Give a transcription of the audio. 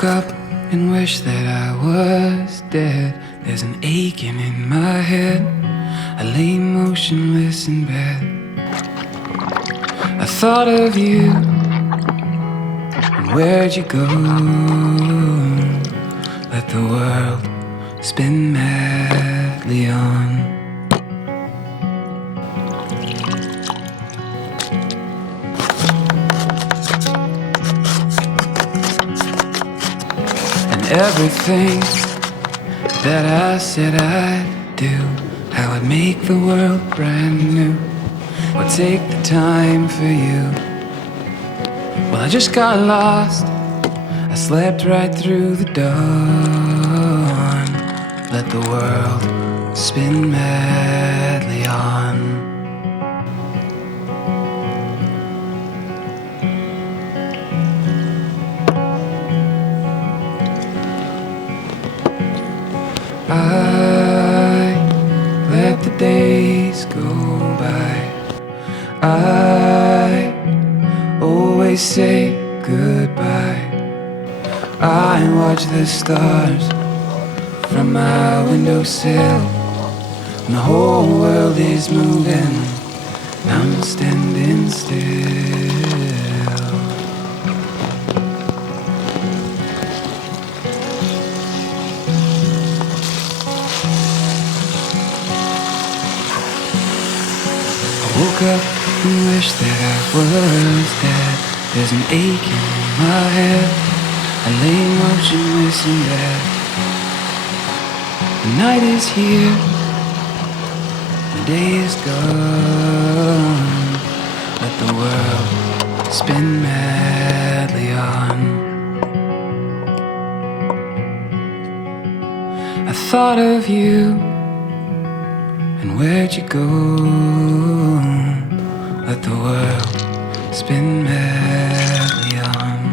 woke up and wish that I was dead. There's an aching in my head. I lay motionless in bed. I thought of you, and where'd you go? Let the world spin madly on. And everything that I said I'd do, how I'd make the world brand new, would take the time for you. Well, I just got lost. I slept right through the dawn. Let the world spin madly on. I let the days go by. I always say goodbye. I watch the stars from my windowsill. And the whole world is moving, I'm standing still. I woke up and wish that I was dead. There's an ache in my head. I lay motionless in bed. The night is here, the day is gone. Let the world spin madly on. I thought of you, and where'd you go? Let the world spin madly on.